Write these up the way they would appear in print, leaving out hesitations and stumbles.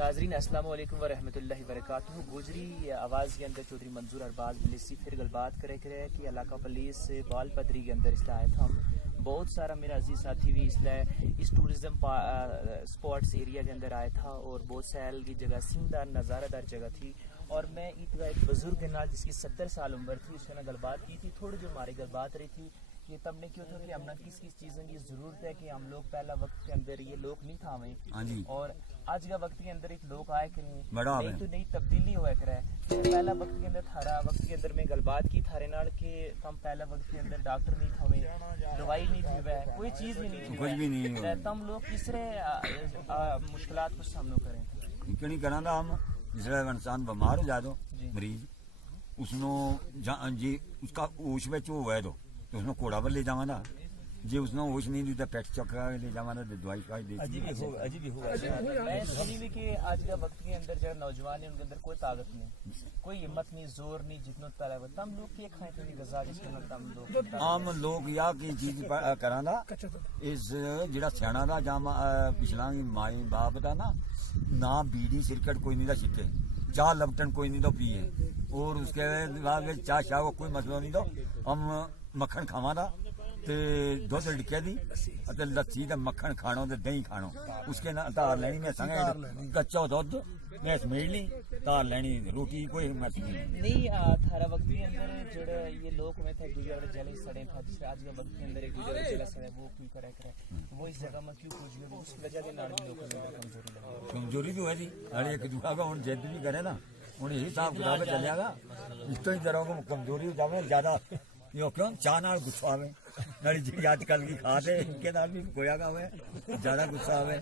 नाजरीन अस्सलाम वालेकुम व रहमतुल्लाहि व बरकातुहू। गुजरी आवाज़ के अंदर चौधरी मंजूर अरबाज बलिसी फिर गलबात करे कि इलाका पुलिस से बाल पदरी के अंदर इसलिए आए थे हम। बहुत सारा मेरा अजीज साथी भी इसलिए इस टूरिज़म स्पॉट्स एरिया के अंदर आया था और बहुत सैल की जगह, सीनदार नज़ारादार जगह थी। और मैं एक बुजुर्ग के नाल जिसकी 70 साल उम्र थी, उसके ना गलबात की थी। थोड़ी जो हमारी गलबात रही थी कि तब ने क्यों था कि हमने किस किस चीज़ों की ज़रूरत है कि हम लोग पहला वक्त के अंदर ये लोग नहीं थामे और आज का वक्त के अंदर एक लोग आए कि नहीं तो नई तब्दीली हुआ करे। पहला वक्त के अंदर थारा वक्त के अंदर मैं गलबात की थारे नाल के तम पहला वक्त के अंदर डॉक्टर नहीं थावे, दवाई नहीं थी, वह कोई चीज़ भी नहीं थी, कुछ भी नहीं। तम लोग किसरे मुश्किलात को सामना करें क्यों नहीं कराना। हम जिसले इंसान बीमार हो जाए तो मरीज उसनो जी उसका होश में हुआ है तो उसने घोड़ा पर ले जावा ना, जे उसने होश नहीं दी तो पेट चक्का ले जावा ना, दवाई खाई दी। अजीब ही होगा। मैं सुनी भी कि आज का वक्त के अंदर जो नौजवान है उनके अंदर कोई ताकत नहीं, कोई हिम्मत नहीं, जोर नहीं, जितना तरह तम लोग के खाए थे गजा जिसके तम लोग आम लोग या की चीज कराना इस जिहड़ा सियाणा दा जाम पिछला माई बाप दा ना बीड़ी सिरकट कोई नहीं दा छिके, चाह लपटन कोई नहीं तो पिए और उसके बाद चाह शाह को कोई मसला नहीं तो हम मक्खन खावा दा ते दुध डिक्के दी ते लस्सी ते मक्खन खाणो ते दही खाणो, उसके ना धार लेनी मैं संगे कच्चा दुध मैं समेड़नी धार लेनी, रोटी कोई हिम्मत नहीं। थारा वक्त के अंदर जो ये लोग में थे गुजर जले सड़े था, जिससे आज के वक्त के अंदर एक गुजर जला सड़े वो क्यों करे वो इस जगह में क्यों पूछ गए, उस वजह के नाल भी लोगों में कमजोरी तो है जी। अरे एक दूसरा का हम जिद भी करे ना हूँ यही हिसाब किताब चलेगा, इस तो ही तरह को कमजोरी हो जाए ज्यादा क्यों चाह नाल गुस्सा आवे नाली जी अजकल की खाते इनके नाल भी कोया का हुए ज्यादा गुस्सा आवे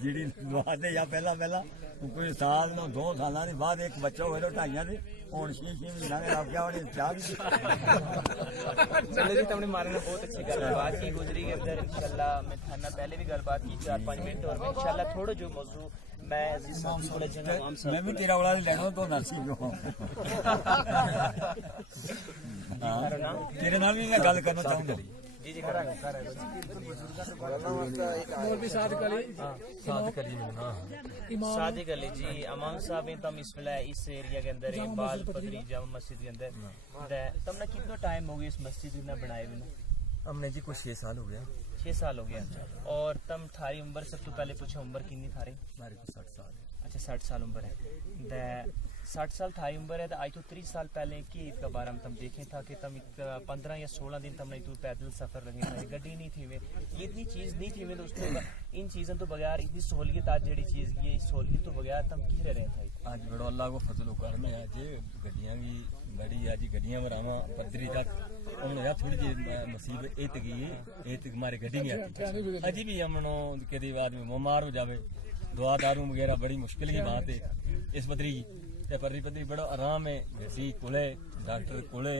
जी नवादे या पहला पहला कोई साल नो 2 साल बाद एक बच्चा हुए तो 2.5 दे हूँ 6 महीना लग गया और चाह भी। चलो जी तुमने हमारे ने बहुत अच्छी गलबात की गुजरी के अंदर। इंशाल्लाह मैं थाना पहले भी गलबात की 4-5 मिनट और मैं इंशाल्लाह थोड़ा जो मौजू मैं मैं भी तेरा वाला लेना तो नसीब हो तेरे नाल भी मैं गल करना चाहूंगा। जी जी सादिक अली जी इमाम साहब तम इस एरिया के अंदर बाल पदरी जामा मस्जिद के अंदर तुमने कितना टाइम हो गया इस मस्जिद ने बनाए हुए? हमने जी कुछ 6 साल हो गया। 6 साल हो गया। और तुम थारी उम्र सब तो पहले पूछा उम्र कितनी थारी? हमारे को 60 साल है। अच्छा 60 साल उम्र है। 60 साल थारी उम्र है तो आज तो 30 साल पहले की ईद का बारे में तुम देखे था कि तुम 15 या 16 दिन तुमने तो पैदल सफर लगे थे, गड्डी नहीं थी, ये इतनी चीज़ नहीं थी तो उसको इन चीज़ों तो बगैर इतनी सहूलियत आज जड़ी चीज़ ये सहूलियत तो बगैर तुम की रहे थे आज बड़ो अल्लाह को फजल करम है जे गड्डियां भी बड़ी आज गड्डियां वरावा पदरी तक हमने यार थोड़ी जी मुसीबत एत हमारे गड्डी नहीं आती अजी भी हमनो के बाद में बीमार हो जावे दवा दारू वगैरह बड़ी मुश्किल की बात है। इस पदरी पदरी बड़ा आराम है, वैसी कोले डॉक्टर कोले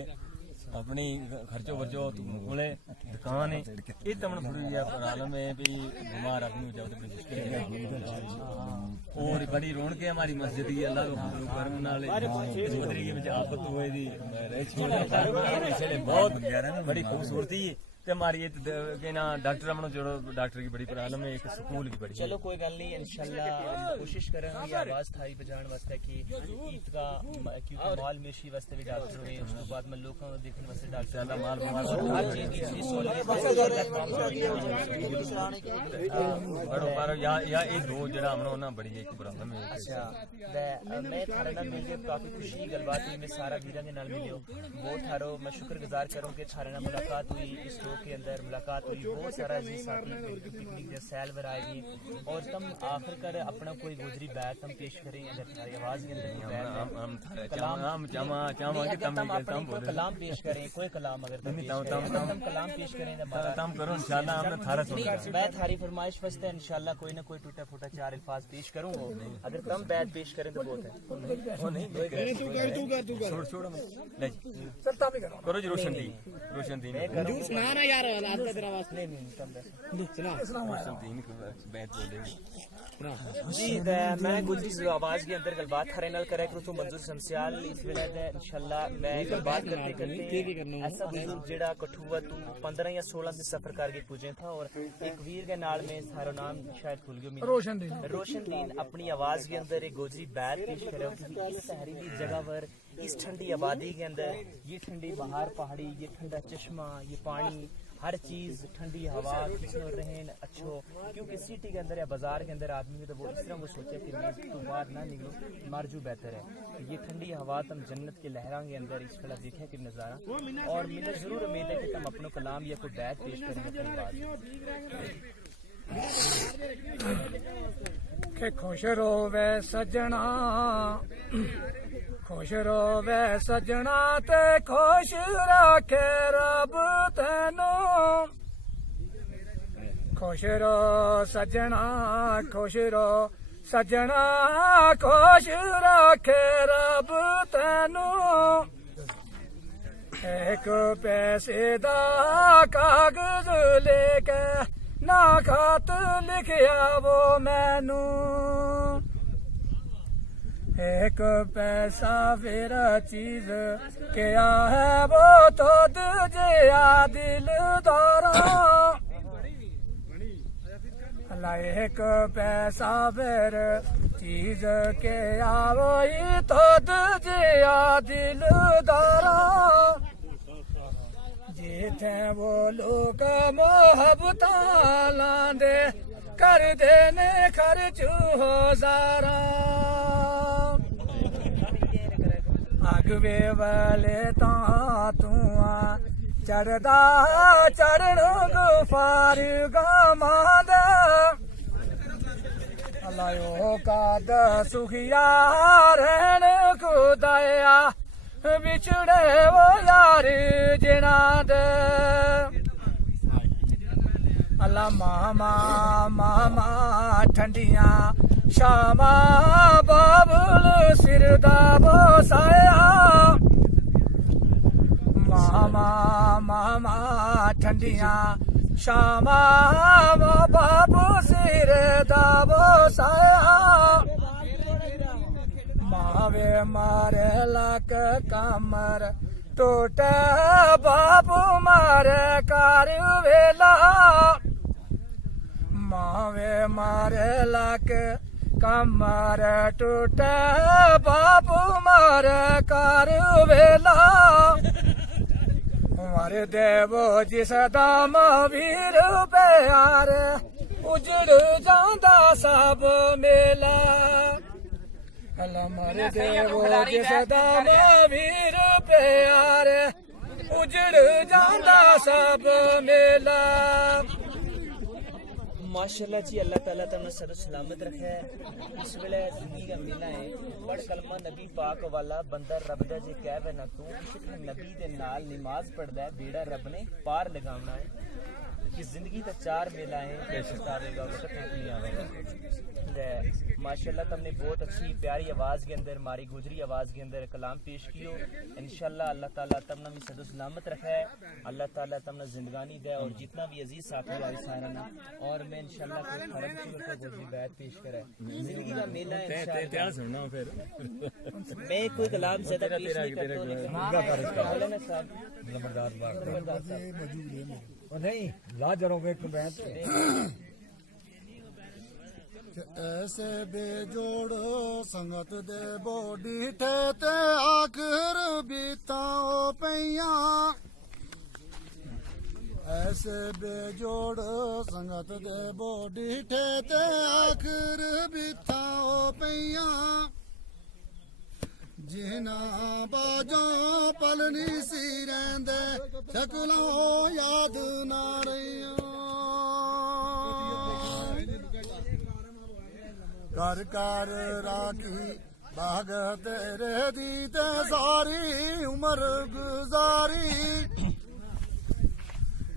अपनी खर्चो वर्चो कोले दुकान है, ये तो थोड़ी प्रॉब्लम है भी बीमार आदमी हो जाओ तो बड़ी मुश्किल है। और बड़ी रौनक है हमारी मस्जिद की अल्लाह पदरी की आफत हुए बहुत बड़ी खूबसूरती है हमारी ना डॉक्टर जो डॉक्टर की बड़ी प्रॉब्लम है, एक स्कूल की बड़ी। चलो कोई गल नहीं इंशाल्लाह कोशिश करेंगे आवाज थारी बजाने वास्ते कि ईद का क्योंकि माल मेशी वास्ते भी डॉक्टर हुए, उसके बाद में लोगों को देखने वास्ते डॉक्टर माल हर चीज की सहूलियत बड़ो पर या ये दो जरा हमनो ना बड़ी एक प्रॉब्लम है। अच्छा मैं थारे नाल मिल के काफी खुशी गलबात हुई, मैं सारा वीरा के नाल मिलियो बहुत थारो मैं शुक्रगुजार करूं कि थारे नाल मुलाकात हुई, इस के अंदर मुलाकात हुई, बहुत सारा अजीज साथी पिकनिक के सैल पर आए भी और तुम आखिर कर अपना कोई गुजरी बैत तुम पेश करें अगर तुम्हारी आवाज के अंदर कलाम पेश करें, कोई कलाम अगर तुम कलाम पेश करें करो इंशाल्लाह मैं थारी फरमाइश वास्ते इंशाल्लाह कोई ना कोई टूटा फूटा 4 अल्फाज पेश करूँ, अगर तुम बैत पेश करें तो बहुत है। करो जी रोशन दी जी मैं गुजरी आवाज के अंदर गलबात हरे नाल करे करूं तो मंजूर संस्याल इस वेले दे इंशाल्लाह मैं गलबात करते करते ऐसा बुजुर्ग जेड़ा कठुआ तू 15 या 16 से सफर करके पूजे था और एक वीर के नाल में सारा नाम शायद भूल गयो रोशनदीन अपनी आवाज के अंदर एक गोजरी बैत पेश करे क्योंकि इस सहरीली जगह पर इस ठंडी आबादी के अंदर ये ठंडी बहार पहाड़ी ये ठंडा चश्मा ये पानी हर चीज ठंडी हवा रहन अच्छो क्योंकि सिटी के अंदर या बाजार के अंदर आदमी तो वो इस तरह वो सोचे कि मैं तो बाहर ना निकलो मारजू बेहतर है ये ठंडी हवा तुम जन्नत के लहरा के अंदर इस तरह देखे कि नज़ारा और मुझे जरूर उम्मीद है कि तुम अपना कलाम या कोई बैत पेश करेंगे के खुश रोवे सजना खुश रोवे सजना ते खुश रखे रब तेनू खुश रो सजना खुश रो सजना खुश रखे रब तेनू एक पैसे दा कागज लेके ना खत लिखिया वो मैनू एक पैसा फिर चीज क्या है वो तो तुझे दिलदारा एक पैसा फिर चीज क्या वही तो तुझे दिलदारा जिथे वो लोग मोहब्बत लांदे कर देने खर्चू हजारा अगवे वाले ता तू चढ़दा चढ़ गुफार गमाद अलायो का सुखिया रहन खुदाया बिछड़े वो यार जिनाद अल्लाह मामा मामा ठंडिया शामा बाबुल सिरदा बोसाया मामा मामा ठंडिया शामा बाबू सिरदा बोसाया मावे मारे लक कमर टूटे बाबू मारे कार वेला मावे मारे लक कमर टूटे बाबू मारे कार वेला मर देवो जिस दाम वीर प्यार उजड़ जांदा सब मेला अल्लाह मर देवो जिस दाम वीर प्यार उजड़ जांदा सब मेला माशाल्लाह जी अल्लाह ताला तुमने सद सलामत रखे इस वेले जिंदगी का मिला है पढ़ कलमा नबी पाक वाला बंदा रब दा जे कहवे ना तू नबी दे नाल नमाज पढ़दा है बेड़ा रब ने पार लगावना है कि जिंदगी दा चार मेला है कैसे आवेगा वक्त नहीं आवेगा माशाल्लाह तुमने बहुत अच्छी प्यारी आवाज के अंदर मारी गुजरी आवाज के अंदर कलाम पेश कियो इंशाल्लाह अल्लाह ताला तुमने भी सद सलामत रखे अल्लाह ताला तुमने जिंदगानी दे और जितना भी अजीज साथी है सारा ना और मैं इंशाल्लाह कोई फर्क चुन के गुजरी बैत पेश करे जिंदगी का मेला है इंशाल्लाह सुनना फिर मैं कोई कलाम ज्यादा पेश नहीं करता लेकिन साहब जबरदस्त साहब नहीं लाजरों में एक बैत ऐसे बेजोड़ संगत दे बोडी ते आखिर बीताओ पैया ऐसे बेजोड़ संगत दे बोडी ते आखिर बीताओ पैया जिना बाजों पलनी सी रेंदे शक्लों याद ना रहिया कर कर राखी बाग तेरे दी ते सारी उम्र गुजारी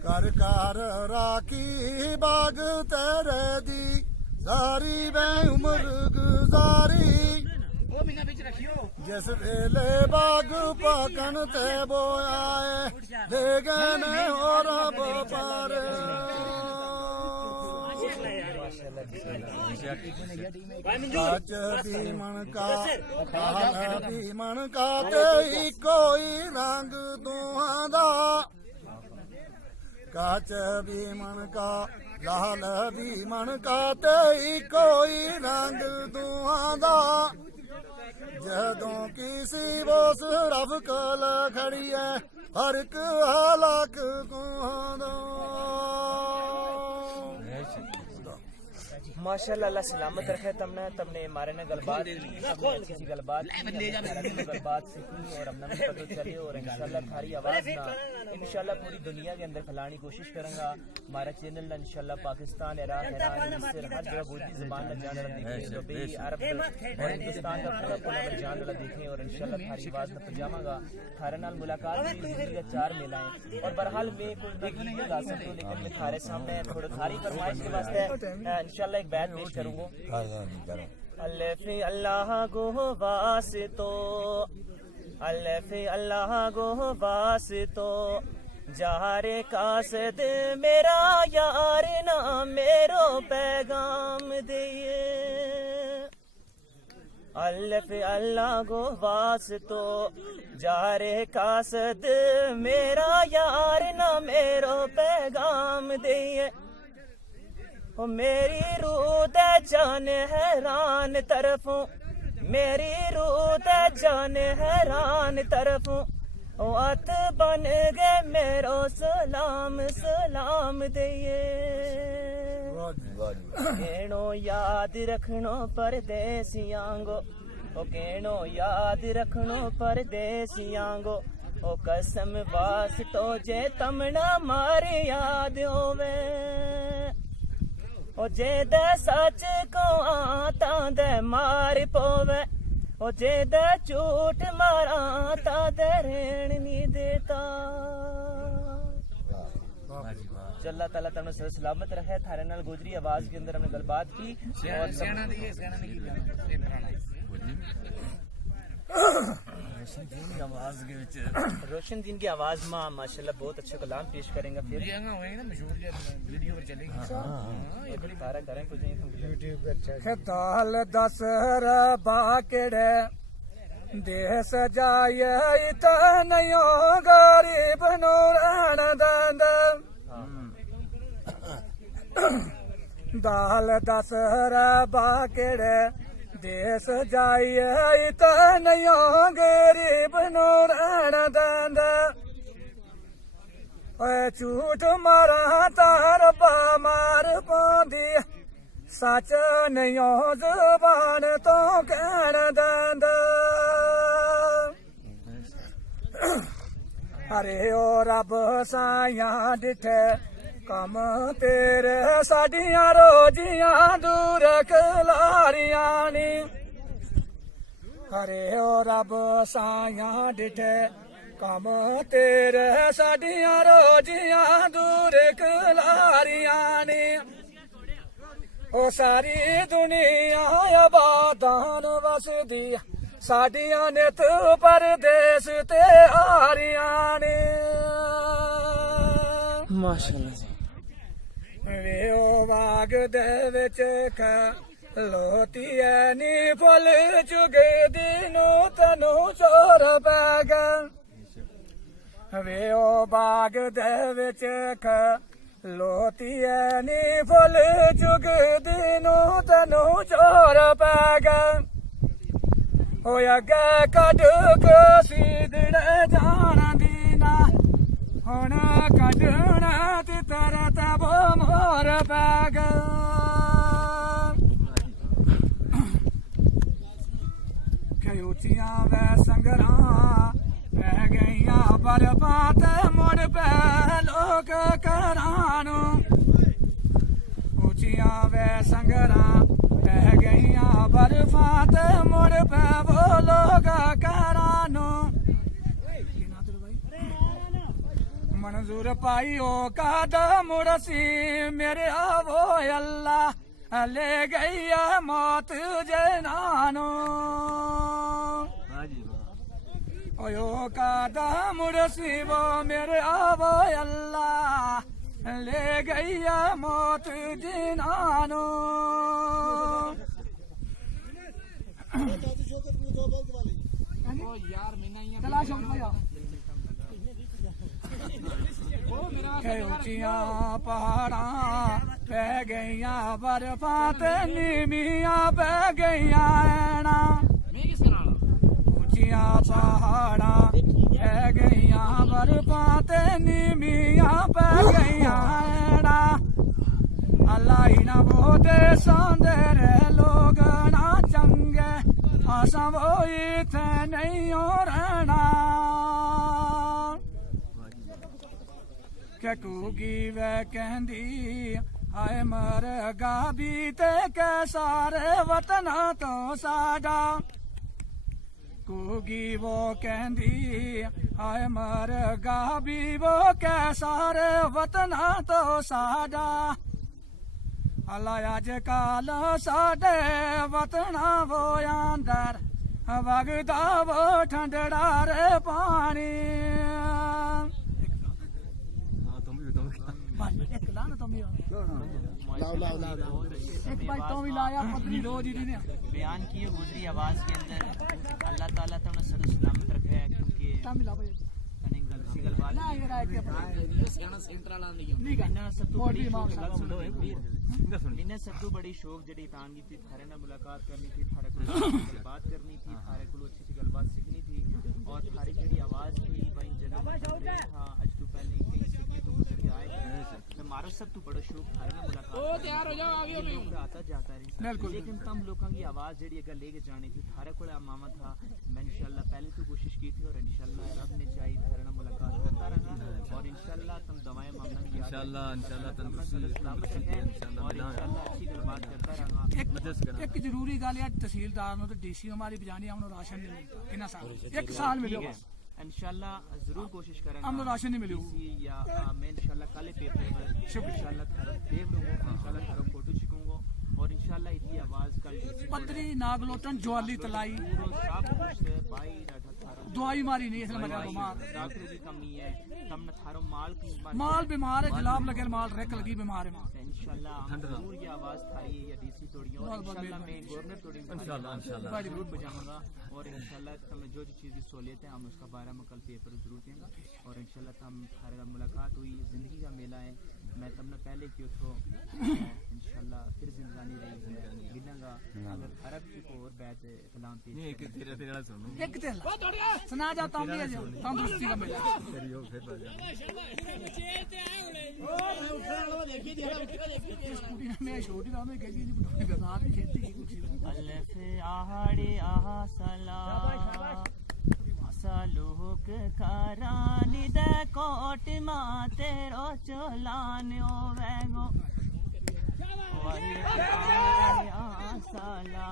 कर कर राखी बाग तेरे दी सारी बे उम्र गुजारी जिस वेले बाग पाकन ते बोआए ले गए ने और पर काच बीमन का लाल बीमन का ते कोई रंग दुआं दा काच बीमन का लाल बीमन का ते कोई रंग दुआं दा जदों किसी वो सिर्फ कल खड़ी है हर एक हालाक को माशाल्लाह अल्लाह सलामत रखे तुमने हमारे ने गलबात की गलबात सीखी और हमने भी पता चले और इंशाल्लाह थारी आवाज ना इंशाल्लाह पूरी दुनिया के अंदर फैलाने की कोशिश करूंगा हमारा चैनल ना इंशाल्लाह पाकिस्तान इराक ईरान मिस्र हर जगह गोजरी ज़बान में जान वाला देखें दुबई अरब और हिंदुस्तान का पूरा पूरा जान वाला देखें और इंशाल्लाह थारी आवाज में पजामागा थारे नाल मुलाकात की जिंदगी का 4 मेलाएं और बहरहाल मैं कोई नहीं गा सकता लेकिन मैं थारे सामने थोड़ा थारी फरमाइश के वास्ते इंशाल्लाह एक बैत पेश करूंगा अल्लाह अल्लाह गो वास्तो अल्लाह गो वास्तो जारे कासद मेरा यार ना मेरो पैगाम दे अल्लाह गो वास्तो जारे कासद मेरा यार ना मेरो पैगाम दे ओ मेरी रूह दे जाने हैरान तरफों मेरी रूह दे जाने हैरान तरफों ओ अत बन गए मेरो सलाम सलाम दिए केनो याद रखनो परदेसियांगो ओ केनो याद रखनो परदेसियांगो ओ कसम वास्तो जे तमना मारे याद होवे ओ जे दे सच को आता दे मार पोवे ओ जे दे झूठ मारा ता दे रेण नहीं देता अल्लाह ताला तुम सलामत रखे थारे नाल गुजरी आवाज के अंदर हमने गलबात की और रोशन दीन की आवाज में माशाल्लाह बहुत अच्छा कलाम पेश करेंगे फिर दाल दस बाकड़े देह सजाए इतनो गरीब नूरान दंद दाल दस बाकड़े देश जाइए इतनो गरीब नूरान दंद झूठ मारा तार मार पांदी सच नहीं जुबान तो कहन दंद अरे ओ रब साया डिठे कम तेरे साडियां रोजियां दूर खलारियां नी हरे ओ रब साया डिठे कम तेरे साडियां रोजियां दूर खलारियां नी ओ सारी दुनिया आबादान वसदी साडियां नित परदेस ते हारियां नी माशाल्लाह वे ओ बाग दे विच खलोती ऐ नी फुल चुगे दिनो तनु चोर पै गए वे ओ बाग दे विच खलोती ऐ नी फुल चुगे दिनो तनु चोर पै गए ओ अगे कड के सीधड़े जान दीना हुण कढना ते तेरे तब मोर पै गए उचियां वै संगरां पै गईयां बर्बाद मुड़ पै लोक करां उचियां वै संगरां पै गईयां बर्बाद मुड़ पै वो लोक करां मंजूर पाई ओ कादा मुड़सी मेरे आवो अल्लाह ले गई मौत जनानो ओयो कादा मुड़सी वो मेरे आवो अल्लाह ले गईया मौत जिनानो ऊंचिया पहाड़ा पै गईया बर्फा ते नीमिया पै गईया ऐना ऊंचिया पहाड़ा पै गईया बर्फा ते नीमिया पै गईया ऐना अल्लाह ही ना बोते सांदे रे लोग ना चंगे आसा वो इथे नहीं हो रहना के कुगी वे कहंदी हाय मर गाबी ते के सारे वतन तो साडा कुगी वो कहंदी हाय मर गाबी वो के सारे वतन तो साडा अल्लाह अज काल साडे वतना वो अंदर वगदा वो ठंडड़ा रे पानी बयान किए गुजरी आवाज के अंदर अल्लाह ताला तो सदा सलामत रखे क्योंकि इन्हें सब तो बड़ी शौक जड़ी तान की थी थारे ना मुलाकात करनी थी थारे को बात करनी थी थारे को अच्छी सी गलबात सीखनी थी और थारी जड़ी आवाज थी भाई जगह था आज तो पहले कहीं सीखी तो गुजर के आए तो मारो सब तो बड़ा शौक थारे ना मुलाकात तैयार हो जाओ आगे आता जाता रही लेकिन तम लोगों की आवाज जड़ी अगर लेके जानी थी थारे को मामा था मैं इंशाल्लाह पहले तो कोशिश की थी और इंशाल्लाह रब ने चाहिए थारे ना मुलाकात करता रहा और इंशाल्लाह तुम दवाएं मांगना इंशाल्लाह अच्छी बात करता रहा एक जरूरी गल है तहसीलदार नु ते डीसी हमारी बजानी हमनो राशन नहीं मिलता कितना साल एक साल मिलेगा इंशाल्लाह जरूर कोशिश करेंगे हमनो राशन नहीं मिलेगा या मैं इंशाल्लाह कल पेपर पर इंशाल्लाह थारा देव लूंगा इंशाल्लाह थारा फोटो छिकूंगा और इंशाल्लाह इतनी आवाज कल पत्री नागलोटन ज्वाली तलाई सब कुछ भाई दवाई मारी नहीं इसलिए मजा बीमार डॉक्टर की कमी है तमने थारो माल बीमार है जलाब लगे माल रेक लगी बीमार है माल इंशाल्लाह जरूर ये आवाज थारी या डीसी तोड़ी और इंशाल्लाह मैं गवर्नर तोड़ी इंशाल्लाह जरूर बजाऊंगा और इंशाल्लाह तुम्हें जो चीज़ की सहूलियत है हम उसका बारे में कल पेपर जरूर देंगे और इंशाल्लाह तम थारे मुलाकात हुई जिंदगी का मेला है मैं तुमने पहले क्यों तो इंशाल्लाह फिर जिंदगानी रही है गिनूंगा अगर हरब की को और बैठ कलाम पेश नहीं एक तेरा सुनो एक तेरा सुना जाता हूं ये तंदुरुस्ती का मेला करियो फिर बजा मैं छोटी था मैं कहती थी बता भी खेती अल्लाह से आहड़े आहा सला सलूक करानी दे कोट मा तेरो चलान्यो वेगो सला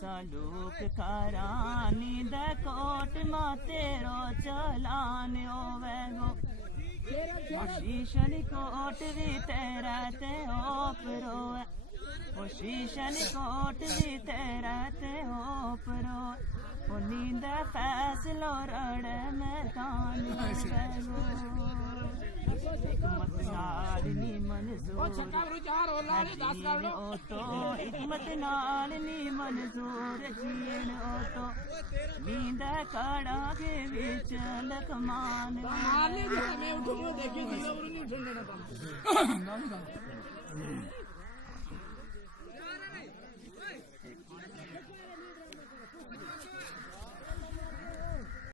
सलूक करानी दे कोट मा तेरो चलान्यो वेगो शीशन कोट भी तेरा ते ओपरो शीशन कोट भी तेरा ते ओपरो नींद फैसलो रड़ मैदान हिकमत नाल नी मंजूर ओतो हिकमत नाल नी मंजूर जीण ओतो नींद काड़ा के विच लकमान मारने दी मैं उठो देखी थी और नहीं उठने ना